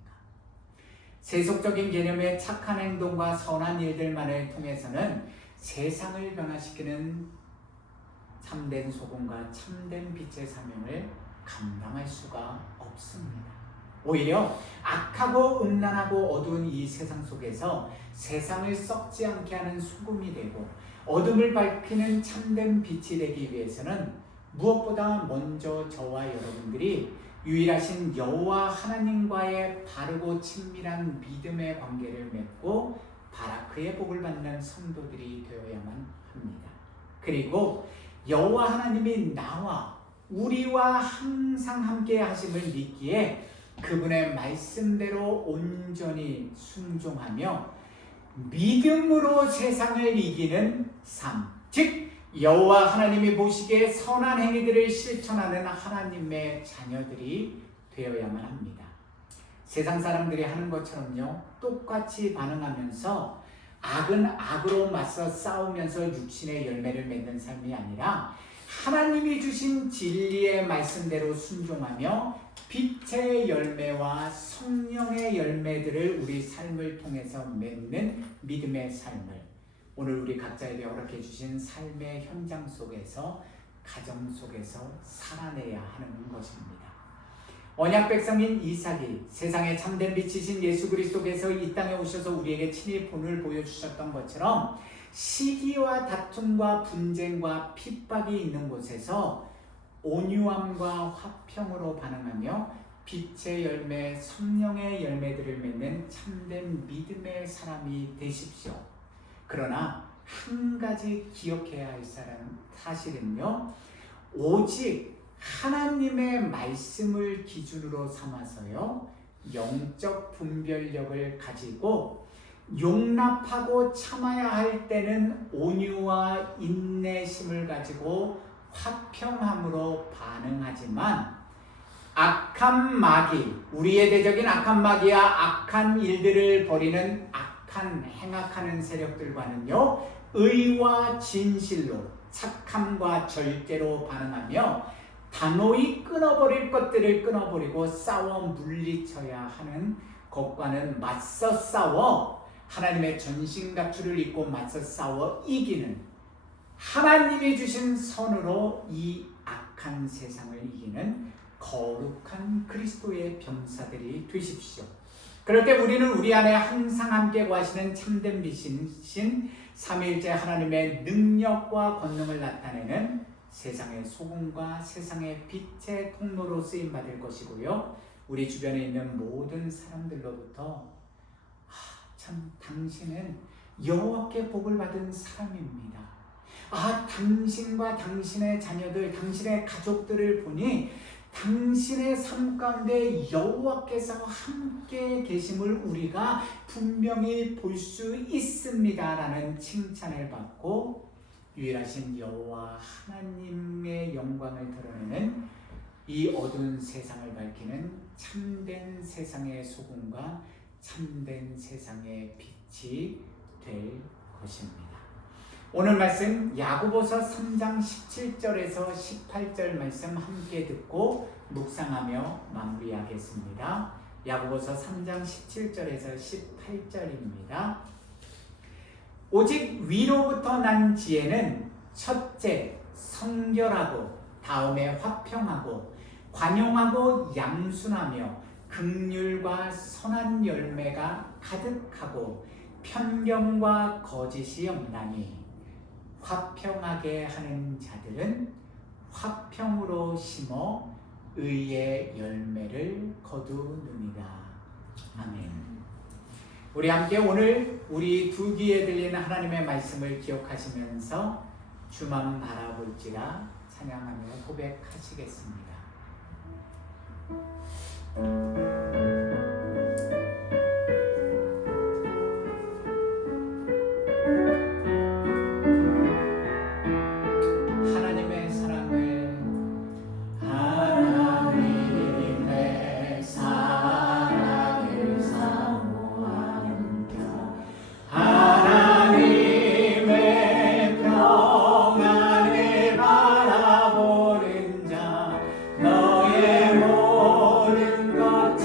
세속적인 개념의 착한 행동과 선한 일들만을 통해서는 세상을 변화시키는 참된 소금과 참된 빛의 사명을 감당할 수가 없습니다. 오히려 악하고 음란하고 어두운 이 세상 속에서 세상을 썩지 않게 하는 소금이 되고 어둠을 밝히는 참된 빛이 되기 위해서는 무엇보다 먼저 저와 여러분들이 유일하신 여호와 하나님과의 바르고 친밀한 믿음의 관계를 맺고 바라크의 복을 받는 성도들이 되어야만 합니다. 그리고 여호와 하나님이 나와 우리와 항상 함께 하심을 믿기에 그분의 말씀대로 온전히 순종하며 믿음으로 세상을 이기는 삶, 즉 여호와 하나님이 보시기에 선한 행위들을 실천하는 하나님의 자녀들이 되어야만 합니다. 세상 사람들이 하는 것처럼요, 똑같이 반응하면서 악은 악으로 맞서 싸우면서 육신의 열매를 맺는 삶이 아니라 하나님이 주신 진리의 말씀대로 순종하며 빛의 열매와 성령의 열매들을 우리 삶을 통해서 맺는 믿음의 삶을 오늘 우리 각자에게 허락해 주신 삶의 현장 속에서 가정 속에서 살아내야 하는 것입니다. 언약 백성인 이삭이 세상에 참된 빛이신 예수 그리스도께서 이 땅에 오셔서 우리에게 친히 본을 보여주셨던 것처럼 시기와 다툼과 분쟁과 핍박이 있는 곳에서 온유함과 화평으로 반응하며 빛의 열매, 성령의 열매들을 맺는 참된 믿음의 사람이 되십시오. 그러나 한 가지 기억해야 할 사실은요, 오직 하나님의 말씀을 기준으로 삼아서요, 영적 분별력을 가지고 용납하고 참아야 할 때는 온유와 인내심을 가지고 화평함으로 반응하지만 악한 마귀, 우리의 대적인 악한 마귀와 악한 일들을 벌이는 악한 행악하는 세력들과는요, 의와 진실로 착함과 절제로 반응하며 단호히 끊어버릴 것들을 끊어버리고 싸워 물리쳐야 하는 것과는 맞서 싸워 하나님의 전신갑주를 입고 맞서 싸워 이기는, 하나님이 주신 선으로 이 악한 세상을 이기는 거룩한 그리스도의 병사들이 되십시오. 그럴 때 우리는 우리 안에 항상 함께 거하시는 참된 빛이신 삼위일체 하나님의 능력과 권능을 나타내는 세상의 소금과 세상의 빛의 통로로 쓰임받을 것이고요, 우리 주변에 있는 모든 사람들로부터 참 당신은 여호와께 복을 받은 사람입니다. 당신과 당신의 자녀들, 당신의 가족들을 보니 당신의 삶 가운데 여호와께서 함께 계심을 우리가 분명히 볼 수 있습니다 라는 칭찬을 받고 유일하신 여호와 하나님의 영광을 드러내는 이 어두운 세상을 밝히는 참된 세상의 소금과 참된 세상의 빛이 될 것입니다. 오늘 말씀 야고보서 3장 17절에서 18절 말씀 함께 듣고 묵상하며 마무리하겠습니다. 야고보서 3장 17절에서 18절입니다. 오직 위로부터 난 지혜는 첫째 성결하고 다음에 화평하고 관용하고 양순하며 긍휼과 선한 열매가 가득하고 편견과 거짓이 없나니 화평하게 하는 자들은 화평으로 심어 의의 열매를 거두느니라. 아멘. 우리 함께 오늘 우리 두 귀에 들리는 하나님의 말씀을 기억하시면서 주만 바라볼지라 찬양하며 고백하시겠습니다. 너의 모든 것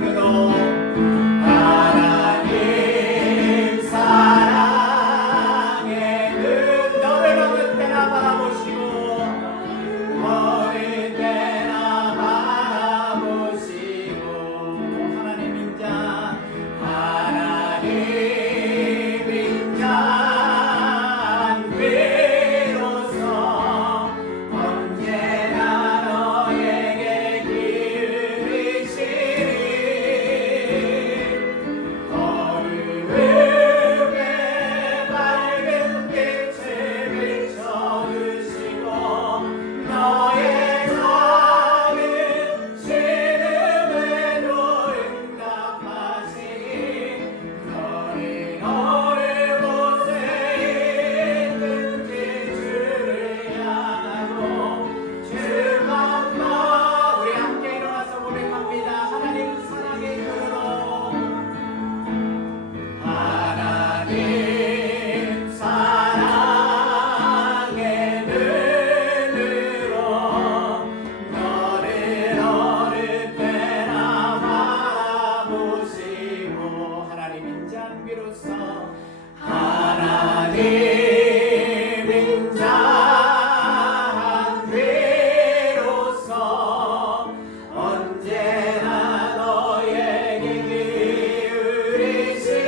눈으로 하나님 사랑의 눈 너를 어느 때나 바라보시고 어느 때나 바라보시고 하나님 인자 비로소 언제나 너에게 기울이시니 어둠에 밝은 빛을 비춰주시고 너의 작은 신음에도 응답하시니 너는 어느 곳에 있든지 주를 향하고 주만만 우리 함께 일어나서 고백합니다. 하나님 사랑의 눈으로 하나님 사랑의 눈으로 너를 어느 때나 바라보시고 하나님 인자 비로소 하나님 인자 비로소 언제나 너에게 기울이시니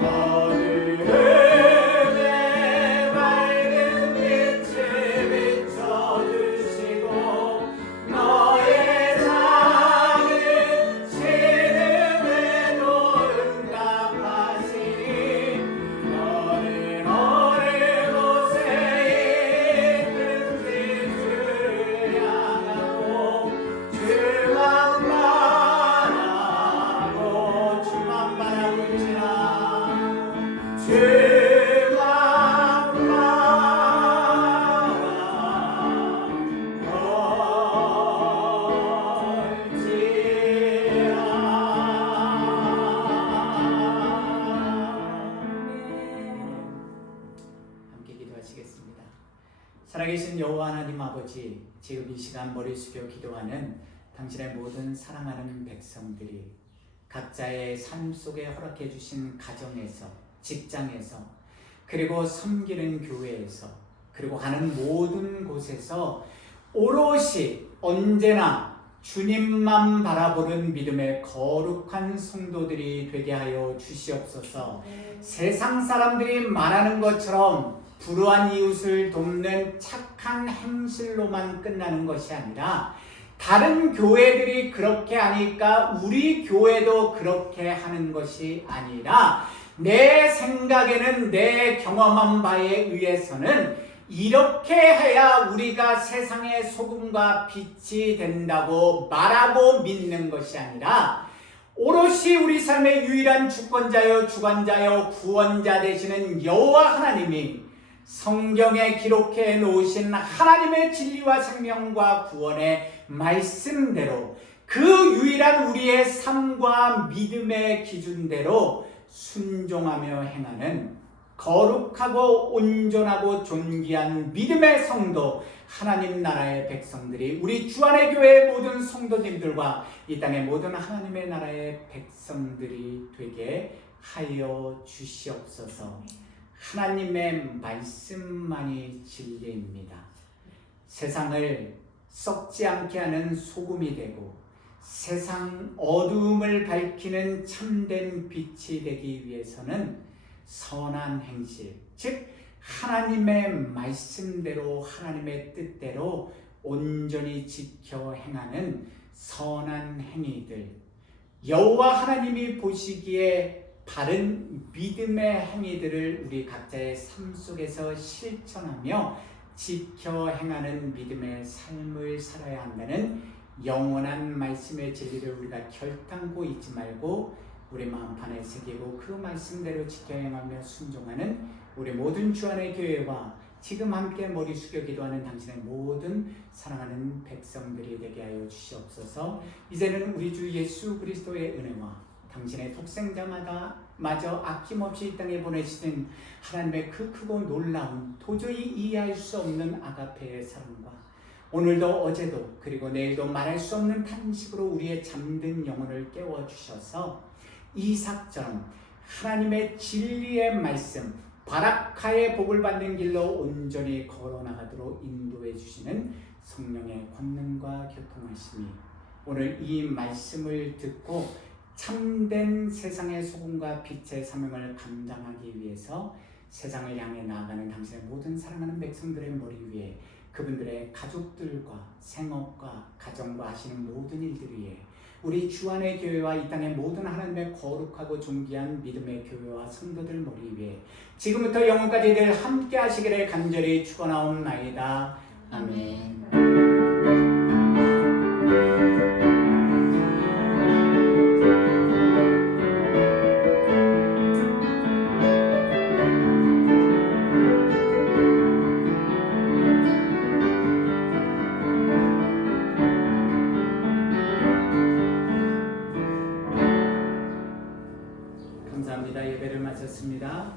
어둠에 밝은 빛을 비춰주시고 너의 작은 신음에도 응답하시니 너는 어느 곳에 있든지 주를 향하고 주만 바라볼지라 함께 기도하시겠습니다. 살아계신 여호와 하나님 아버지, 지금 이 시간 머리 숙여 기도하는 당신의 모든 사랑하는 백성들이 각자의 삶 속에 허락해 주신 가정에서, 직장에서, 그리고 섬기는 교회에서, 그리고 가는 모든 곳에서 오롯이 언제나 주님만 바라보는 믿음의 거룩한 성도들이 되게 하여 주시옵소서. 세상 사람들이 말하는 것처럼 불우한 이웃을 돕는 착한 행실로만 끝나는 것이 아니라 다른 교회들이 그렇게 하니까 우리 교회도 그렇게 하는 것이 아니라 내 생각에는, 내 경험한 바에 의해서는 이렇게 해야 우리가 세상의 소금과 빛이 된다고 말하고 믿는 것이 아니라 오롯이 우리 삶의 유일한 주권자여 주관자여 구원자 되시는 여호와 하나님이 성경에 기록해 놓으신 하나님의 진리와 생명과 구원의 말씀대로 그 유일한 우리의 삶과 믿음의 기준대로 순종하며 행하는 거룩하고 온전하고 존귀한 믿음의 성도, 하나님 나라의 백성들이 우리 주안의 교회의 모든 성도님들과 이 땅의 모든 하나님의 나라의 백성들이 되게 하여 주시옵소서. 하나님의 말씀만이 진리입니다. 세상을 썩지 않게 하는 소금이 되고 세상 어두움을 밝히는 참된 빛이 되기 위해서는 선한 행실, 즉 하나님의 말씀대로 하나님의 뜻대로 온전히 지켜 행하는 선한 행위들, 여호와 하나님이 보시기에 바른 믿음의 행위들을 우리 각자의 삶 속에서 실천하며 지켜 행하는 믿음의 삶을 살아야 한다는 영원한 말씀의 진리를 우리가 결단코 잊지 말고 우리 마음판에 새기고 그 말씀대로 지켜 행하며 순종하는 우리 모든 주안의 교회와 지금 함께 머리 숙여 기도하는 당신의 모든 사랑하는 백성들이 되게 하여 주시옵소서. 이제는 우리 주 예수 그리스도의 은혜와 당신의 독생자마다 마저 아낌없이 이 땅에 보내시는 하나님의 그 크고 놀라운 도저히 이해할 수 없는 아가페의 사랑과 오늘도 어제도 그리고 내일도 말할 수 없는 탄식으로 우리의 잠든 영혼을 깨워주셔서 이삭처럼 하나님의 진리의 말씀 바라카의 복을 받는 길로 온전히 걸어나가도록 인도해 주시는 성령의 권능과 교통하심이 오늘 이 말씀을 듣고 참된 세상의 소금과 빛의 사명을 감당하기 위해서 세상을 향해 나아가는 당신의 모든 사랑하는 백성들의 머리 위에 그분들의 가족들과 생업과 가정과 하시는 모든 일들 위에 우리 주안의 교회와 이 땅의 모든 하나님의 거룩하고 존귀한 믿음의 교회와 성도들 머리 위에 지금부터 영원까지 늘 함께 하시기를 간절히 축원하옵나이다. 아멘. 감사합니다. 예배를 마쳤습니다.